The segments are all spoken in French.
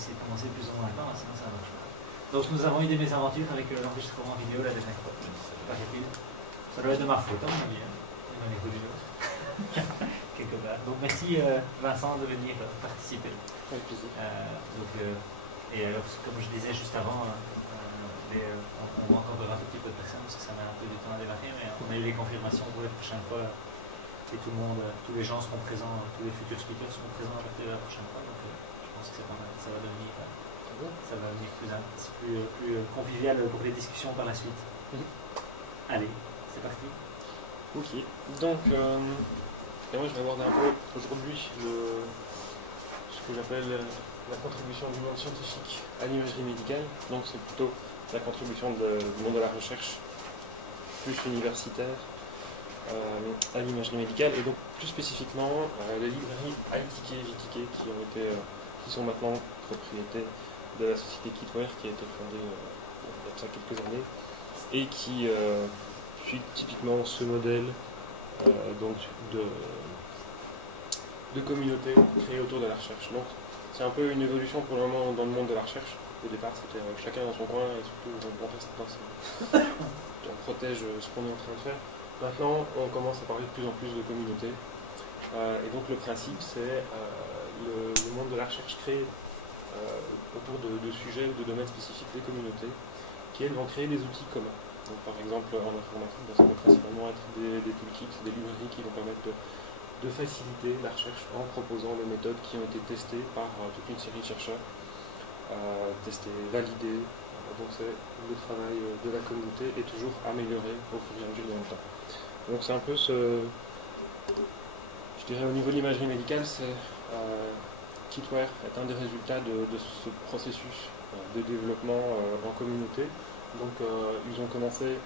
essayer de commencer plus ou moins temps, sinon ça ne marche pas. Donc nous avons eu des mésaventures avec l'enregistrement vidéo la dernière fois. C'est pas rapide. Ça doit être de ma faute, à mon avis. Une écoute vidéo. Quelque part. Donc merci Vincent de venir participer. Avec plaisir. Et alors, comme je disais juste avant, on manque encore un tout petit peu de personnes parce que ça met un peu du temps à démarrer, mais on a eu les confirmations pour la prochaine fois et tout le monde, tous les gens seront présents, tous les futurs speakers seront présents à partir de la prochaine fois. Donc je pense que c'est pas mal, ça va devenir plus convivial pour les discussions par la suite. Allez, c'est parti. Ok, donc moi je vais aborder un peu aujourd'hui ce que j'appelle la contribution du monde scientifique à l'imagerie médicale. Donc c'est plutôt la contribution du monde de la recherche plus universitaire à l'imagerie médicale, et donc plus spécifiquement les librairies iTK et VTK qui sont maintenant propriété de la société Kitware, qui a été fondée il y a quelques années et qui suit typiquement ce modèle donc de communauté créée autour de la recherche. Donc c'est un peu une évolution pour le moment dans le monde de la recherche. Au départ c'était chacun dans son coin et surtout on reste dans on protège ce qu'on est en train de faire. Maintenant on commence à parler de plus en plus de communauté, et donc le principe c'est le monde de la recherche crée autour de sujets ou de domaines spécifiques des communautés qui elles vont créer des outils communs. Donc, par exemple en informatique, ça va principalement être des toolkits, des librairies qui vont permettre de faciliter la recherche en proposant des méthodes qui ont été testées par toute une série de chercheurs, testées, validées. Donc c'est le travail de la communauté est toujours amélioré au fur et à mesure dans le temps. Donc c'est un peu je dirais au niveau de l'imagerie médicale, c'est Kitware est un des résultats de ce processus de développement en communauté. Donc ils ont commencé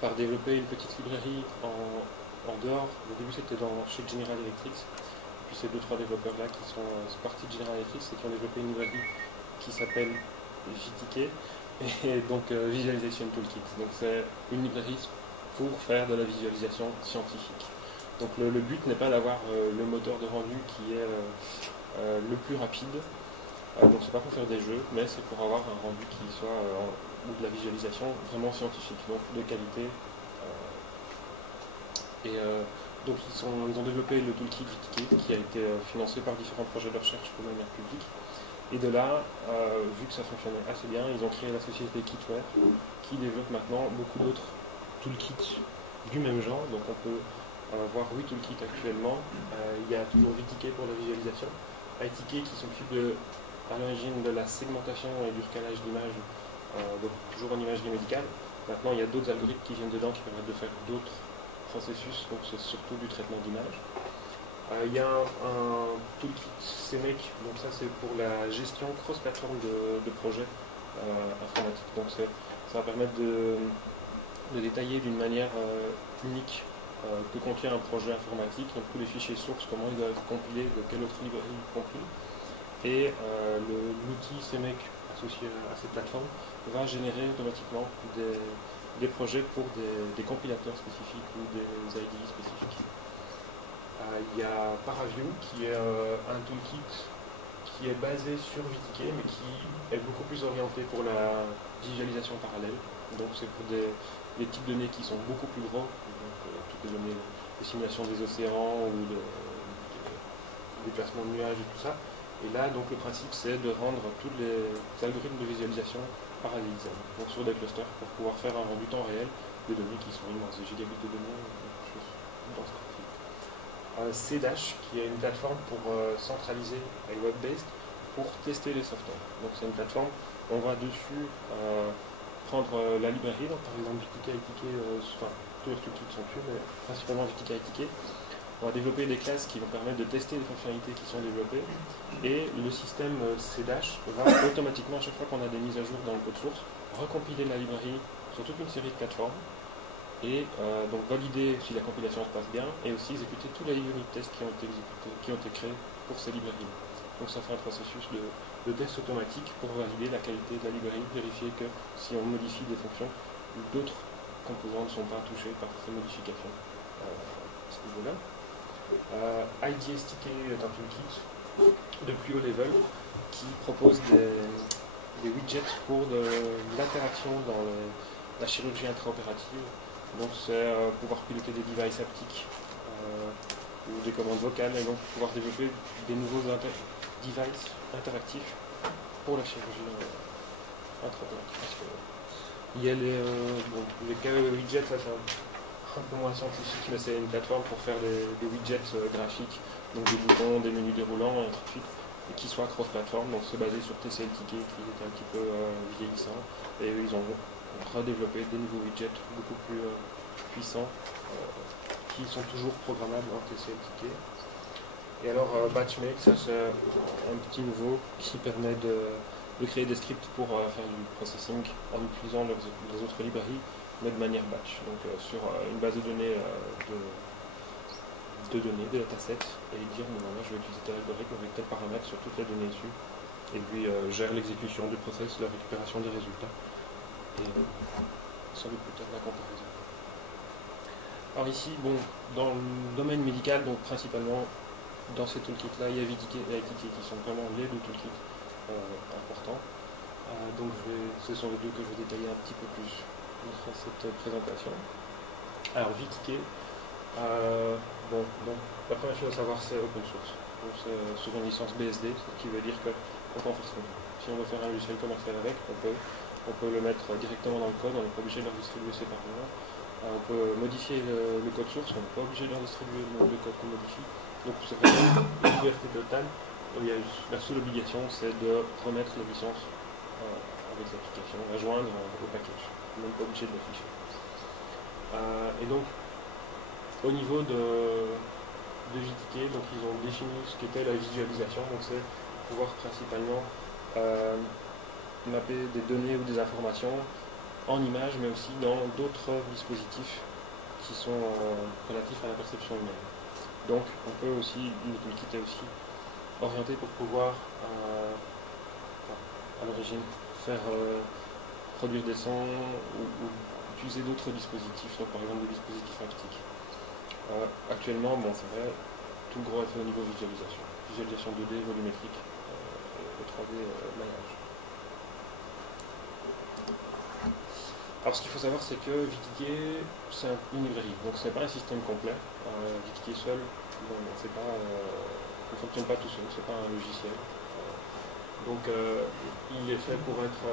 par développer une petite librairie en dehors. Au début c'était chez General Electric. Puis ces 2-3 développeurs là qui sont partis de General Electric et qui ont développé une librairie qui s'appelle VTK, et donc Visualization Toolkit. Donc c'est une librairie pour faire de la visualisation scientifique. Donc le but n'est pas d'avoir le moteur de rendu qui est le plus rapide. Donc c'est pas pour faire des jeux, mais c'est pour avoir un rendu qui soit ou de la visualisation vraiment scientifique, donc de qualité. Donc ils ont développé le toolkit VTK qui a été financé par différents projets de recherche de manière publique. Et de là, vu que ça fonctionnait assez bien, ils ont créé la société Kitware qui développe maintenant beaucoup d'autres toolkits du même genre. Donc on peut voir 8 toolkits actuellement. Il y a toujours VTK pour la visualisation, iTK qui s'occupe à l'origine de la segmentation et du recalage d'images, donc toujours en imagerie médicale. Maintenant il y a d'autres algorithmes qui viennent dedans qui permettent de faire d'autres processus, donc c'est surtout du traitement d'images. Il y a un toolkit CMake, donc ça c'est pour la gestion cross-plateforme de projets informatiques. Donc ça va permettre de détailler d'une manière unique que contient un projet informatique, donc tous les fichiers sources, comment ils doivent être compilés, de quelle autre librairie compris. Et l'outil CMake associé à cette plateforme va générer automatiquement des projets pour des compilateurs spécifiques ou des IDE spécifiques. Il y a Paraview qui est un toolkit qui est basé sur VTK mais qui est beaucoup plus orienté pour la visualisation parallèle. Donc c'est pour des types de données qui sont beaucoup plus gros, donc toutes les données de simulation des océans ou des déplacements de nuages et tout ça. Et là donc le principe c'est de rendre tous les algorithmes de visualisation parallélisables, donc sur des clusters pour pouvoir faire un rendu temps réel de données qui sont immenses, des gigabits de données, quelque chose dans ce principe. CDash, qui est une plateforme pour centraliser et web-based pour tester les softwares. Donc c'est une plateforme, on va dessus prendre la librairie, donc par exemple VTK, ITK, enfin tous les toolkits sont dessus, mais principalement VTK, ITK. On va développer des classes qui vont permettre de tester les fonctionnalités qui sont développées, et le système CDash va automatiquement, à chaque fois qu'on a des mises à jour dans le code source, recompiler la librairie sur toute une série de plateformes, et donc valider si la compilation se passe bien, et aussi exécuter tous les unit tests qui ont été créés pour ces librairies. Donc ça fait un processus de test automatique pour valider la qualité de la librairie, vérifier que si on modifie des fonctions, d'autres composants ne sont pas touchés par ces modifications à ce niveau-là. IDSTK est un toolkit de plus haut level qui proposent des widgets pour de l'interaction dans la chirurgie intraopérative. Donc c'est pouvoir piloter des devices haptiques ou des commandes vocales et donc pouvoir développer des nouveaux devices interactifs pour la chirurgie intraopérative. Il y a les KE widgets, ça c'est un peu moins scientifique, mais c'est une plateforme pour faire des widgets graphiques, donc des boutons, des menus déroulants, et ainsi de suite, et qui soient cross-plateforme. Donc c'est basé sur TCL Ticket qui était un petit peu vieillissant, et eux ils ont redéveloppé des nouveaux widgets beaucoup plus puissants qui sont toujours programmables en TCL Ticket. Et alors Batchmake, ça c'est un petit nouveau qui permet de créer des scripts pour faire du processing en utilisant les autres librairies, mais de manière batch, donc sur une base de données des datasets, et dire bon, là je vais utiliser tel algorithme avec tel paramètre sur toutes les données dessus, et puis gère l'exécution du process, la récupération des résultats, et sans doute peut-être la comparaison. Alors ici, bon, dans le domaine médical, donc principalement dans ces toolkits-là, il y a VTK et ITK qui sont vraiment les deux toolkits importants. Donc ce sont les deux que je vais détailler un petit peu plus dans cette présentation. Alors VTK, donc la première chose à savoir c'est open source. Donc c'est sur une licence BSD, ce qui veut dire qu'on peut en faire ce qu'on veut. Si on veut faire un logiciel commercial avec, on peut le mettre directement dans le code, on n'est pas obligé de le distribuer séparément. On peut modifier le code source, on n'est pas obligé de distribuer le code qu'on modifie. Donc c'est vraiment une liberté totale. Il y a la seule obligation, c'est de remettre la licence avec l'application, la joindre au package. On n'est pas obligé de l'afficher. Et donc, au niveau de VTK, donc ils ont défini ce qu'était la visualisation. Donc c'est pouvoir principalement mapper des données ou des informations en images, mais aussi dans d'autres dispositifs qui sont relatifs à la perception humaine. Donc, on peut aussi, le toolkit est aussi orienté pour pouvoir, à l'origine, faire produire des sons ou utiliser d'autres dispositifs, donc par exemple des dispositifs haptiques. Actuellement, bon, c'est vrai, tout le gros est fait au niveau visualisation. Visualisation 2D, volumétrique, et 3D maillage. Alors ce qu'il faut savoir, c'est que VTK, c'est une librairie, donc ce n'est pas un système complet. VTK seul, bon, ne fonctionne pas tout seul, ce n'est pas un logiciel. Donc il est fait pour être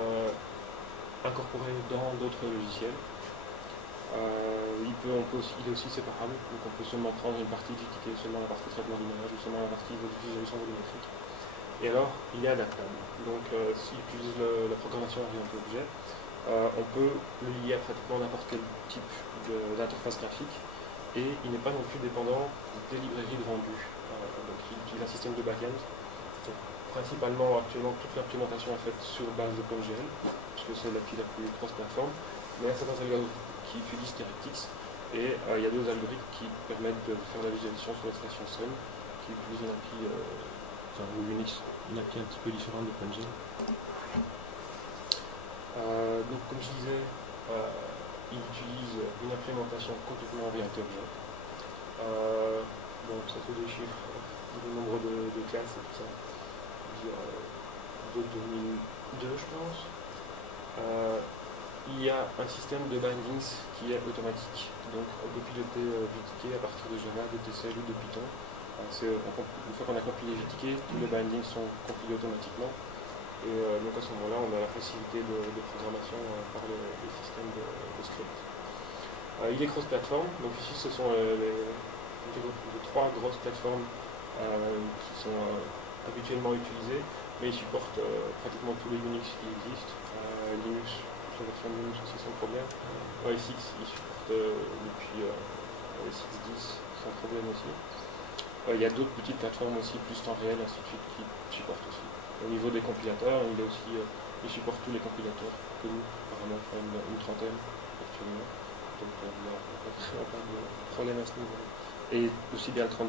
incorporé dans d'autres logiciels. Il est aussi séparable, donc on peut seulement prendre une partie de VTK, seulement la partie traitement d'image, ou seulement la partie de visualisation volumétrique. Et alors, il est adaptable. Donc s'il utilise la programmation orientée objet, on peut le lier à pratiquement n'importe quel type d'interface graphique, et il n'est pas non plus dépendant des librairies de rendu. Donc il utilise un système de back-end. Principalement, actuellement, toute l'implémentation est faite sur base de PostGL, puisque c'est l'appli la plus cross-plateforme, mais il y a certains algorithmes qui utilisent DirectX, et il y a d'autres algorithmes qui permettent de faire la visualisation sur la station Sun, qui utilise une appli, ou Unix, une appli un petit peu différente de PostGL. Donc comme je disais, il utilise une implémentation complètement orientée objet. Donc ça fait des chiffres, le nombre de classes et tout ça. De 2002 je pense. Il y a un système de bindings qui est automatique. Donc on peut piloter VTK à partir de Java, de TCL ou de Python. Une fois qu'on a compilé VTK, tous les bindings sont compilés automatiquement. Et donc à ce moment-là, on a la facilité de programmation par les systèmes de script. Il est cross-plateforme, donc ici ce sont les trois grosses plateformes qui sont habituellement utilisées, mais il supporte pratiquement tous les Unix qui existent. Linux, la version Linux aussi sans problème. OS X, il supporte depuis OS X 10 sans problème aussi. Il y a d'autres petites plateformes aussi, plus temps réel, ainsi de suite, qui supportent aussi. Au niveau des compilateurs, il supporte tous les compilateurs connus, apparemment une trentaine actuellement. Donc il n'y a vraiment pas de problème à ce niveau. Et aussi bien le 32